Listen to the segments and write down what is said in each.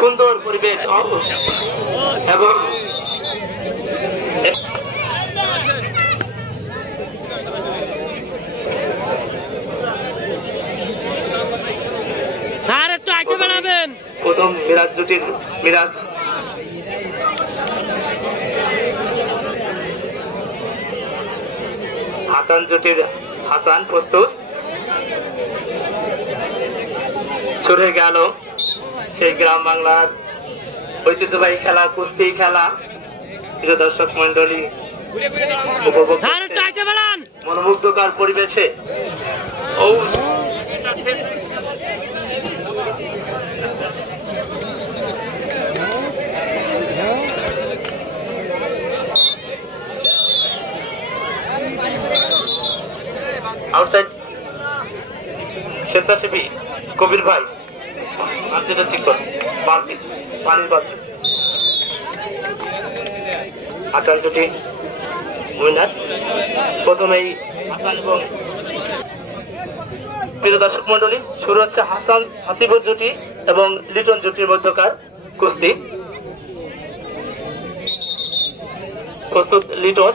সুন্দর পরিবেশ এবং স্যার একটু আগে বাড়াবেন। প্রথম মিরাজ জুটির মিরাজ হাসান জুটির হাসান প্রস্তুত। ছুটে গেল সেই গ্রাম বাংলার ঐতিহ্যবাহী খেলা, কুস্তি খেলা। প্রিয় দর্শক মন্ডলী, উপভোগ মনোমুগ্ধকর পরিবেশে আউটসাইড স্বেচ্ছাসেবী কবির ভাই আর্থিকটা ঠিক কর বালতি পানির বালতি। হাসান জুটি উইনার। প্রথমেই হাসান এবং প্রিয় দর্শক মন্ডলী, শুরু হচ্ছে হাসান হাসিবুর জুটি এবং লিটন জুটির মধ্যকার কুস্তি। প্রস্তুত লিটন।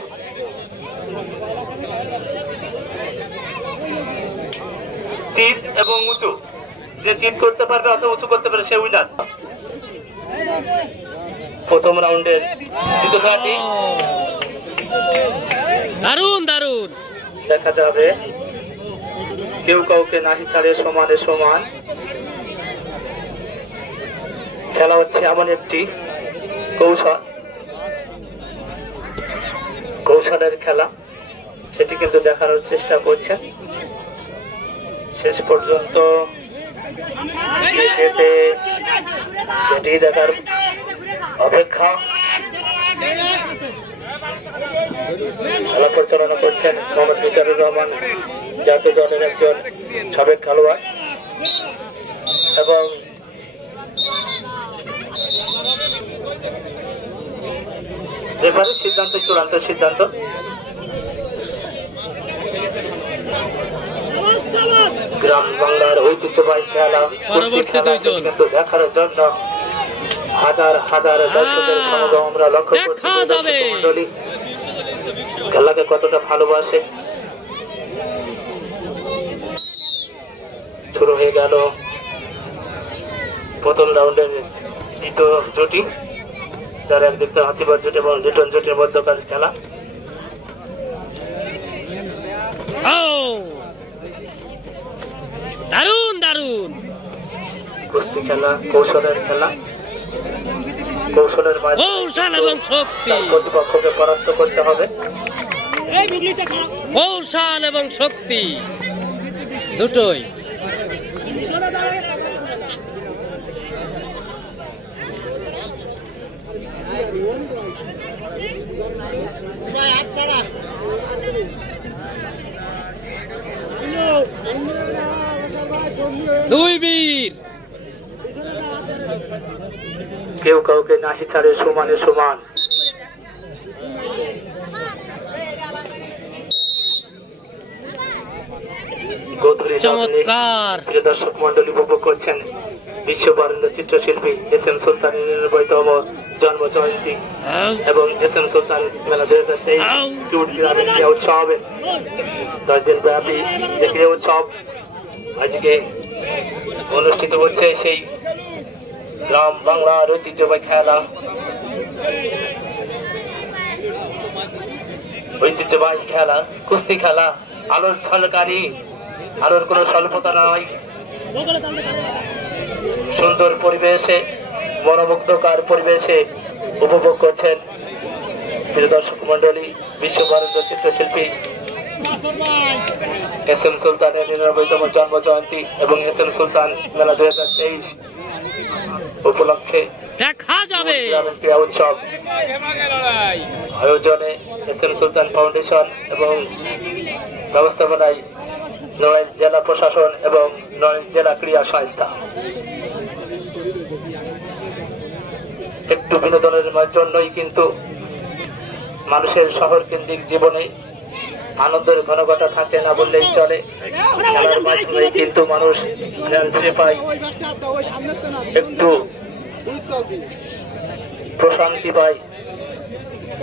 চিত এবং উঁচু, যে চিত করতে পারবে অথবা উঁচু করতে পারে সে উইনার। প্রথম রাউন্ডের দ্বিতীয় খেলাটি দারুণ দারুণ দেখা যাবে। কেউ কাউকে নাহি ছাড়ে সমানে সমান। খেলা হচ্ছে এমন একটি কৌশলের খেলা, সেটি কিন্তু দেখানোর চেষ্টা করছেন। শেষ পর্যন্ত সেটি দেখার অপেক্ষা। খেলা পরিচালনা করছেন মোহাম্মদ মিজানুর রহমান, জাতীয় দলের একজন সাবেক খেলোয়াড়, এবং রেফারির সিদ্ধান্ত চূড়ান্ত সিদ্ধান্ত। গ্রাম বাংলার ঐতিহ্যবাহী খেলা, কুস্তি খেলা, কিন্তু দেখার জন্য হাজার হাজার দর্শকের সমাগম আমরা লক্ষ্য করছি। মন্ডলী খেলাকে কতটা ভালোবাসে। শুরু হয়ে গেল প্রথম রাউন্ডের দ্বিতীয় জুটি, যারা একদিকে হাসিবার জুটি এবং লিটন জুটির মধ্যকার খেলা। দারুণ দারুণ কুস্তি খেলা, কৌশলের খেলা। কৌশলের কৌশল এবং শক্তি, প্রতিপক্ষকে পরাস্ত করতে হবে। কৌশল এবং শক্তি দুটোই। দুই বীর, কেউ কাউকে নাহি ছাড়ে সমানে সমান। চমৎকার। প্রিয় দর্শক মন্ডলী, উপভোগ করছেন বিশ্ববরেণ্য চিত্রশিল্পী এস এম সুলতানের ৯৯তম জন্ম জয়ন্তী এবং এস এম সুলতান মেলা ২০২৩ উৎসবে 10 দিন ব্যাপী যে ক্রীড়া উৎসব আজকে অনুষ্ঠিত হচ্ছে। সেই গ্রাম বাংলার ঐতিহ্যবাহী খেলা, ঐতিহ্যবাহী খেলা, কুস্তি খেলা। আলোর ঝলকানি, আলোর কোনো স্বল্পতা নয়। সুন্দর পরিবেশে, মনোমুগ্ধকর পরিবেশে উপভোগ করছেন প্রিয় দর্শক মন্ডলী। বিশ্ববরেণ্য চিত্রশিল্পী এস এম সুলতানের ৯৯তম জন্ম জয়ন্তী এবং এস এম সুলতান মেলা ২০২৩ উপলক্ষে দেখা যাবে ক্রীড়া উৎসব আয়োজনে এস এম সুলতান ফাউন্ডেশন এবং ব্যবস্থাপনায় নড়াইল জেলা প্রশাসন এবং নড়াইল জেলা ক্রীড়া সংস্থা। একটু বিনোদনের জন্যই কিন্তু মানুষের শহর কেন্দ্রিক জীবনে আনন্দের ঘনঘটা থাকে না বললেই চলে। খেলার মাধ্যমে কিন্তু মানুষ জ্ঞান ফিরে পায়, একটু প্রশান্তি পায়।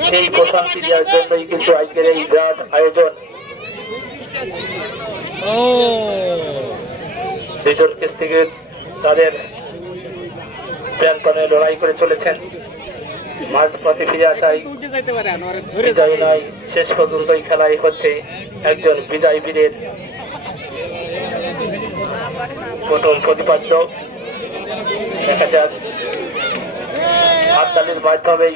সেই প্রশান্তি দেওয়ার জন্যই কিন্তু আজকের এই বিরাট আয়োজন। দুজন কুস্তিগির তাদের প্রাণপণে লড়াই করে চলেছেন। মাঝপথে ফিরে আসায় বিজয় নয়, শেষ পর্যন্তই খেলাই হচ্ছে একজন বিজয় বীরের প্রথম প্রতিপাদ্য। দেখা যাক, হাততালির মাধ্যমেই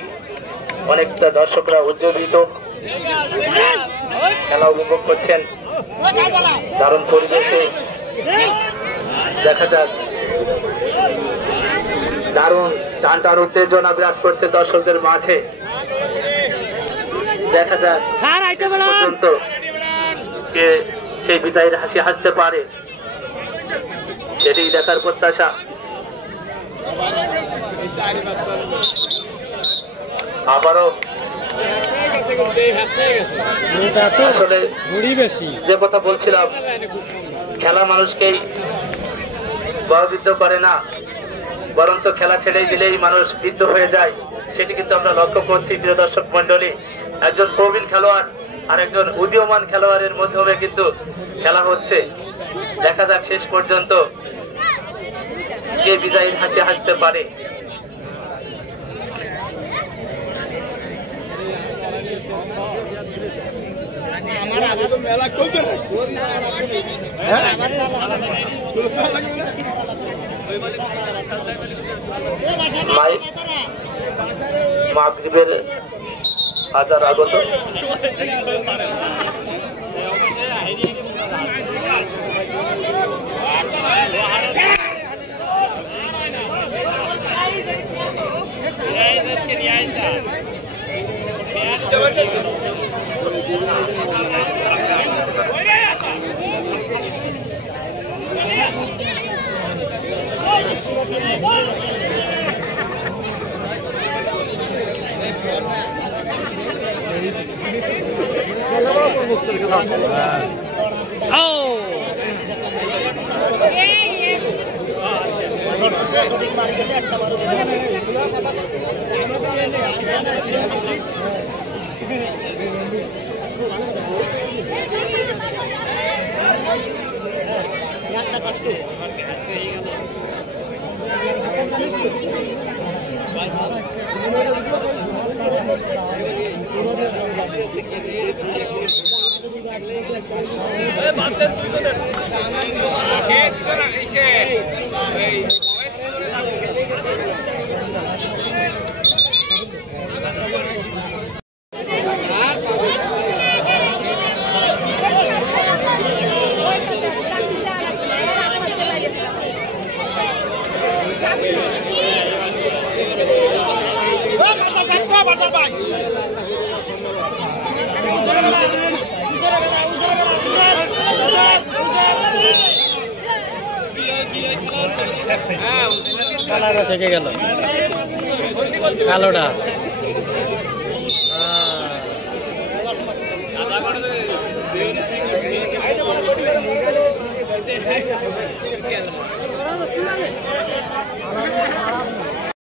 অনেকটা দর্শকরা উজ্জীবিত খেলা উপভোগ করছেন দারুণ পরিবেশে। দেখা যাক, দারুণ টানটান উত্তেজনা বিরাজ করছে দর্শকদের মাঝে। দেখা যাক পর্যন্ত কে সেই বিজয়ের হাসি হাসতে পারে, সেটি দেখার প্রত্যাশা। আবারও আসলে যে কথা বলছিলাম, খেলা মানুষকেই বয়োবৃদ্ধ করে না, বরঞ্চ খেলা ছেড়ে দিলেই মানুষ বৃদ্ধ হয়ে যায়। সেটি কিন্তু আমরা লক্ষ্য করছি প্রিয় দর্শক মন্ডলী। একজন প্রবীণ খেলোয়াড় আর একজন উদীয়মান খেলোয়াড়ের মাধ্যমে কিন্তু খেলা হচ্ছে। দেখা যাক শেষ পর্যন্ত কে বিজয়ীর হাসি হাসতে পারে। মাগরিবের আজান আগত। কালারটা থেকে গেল, কালোটা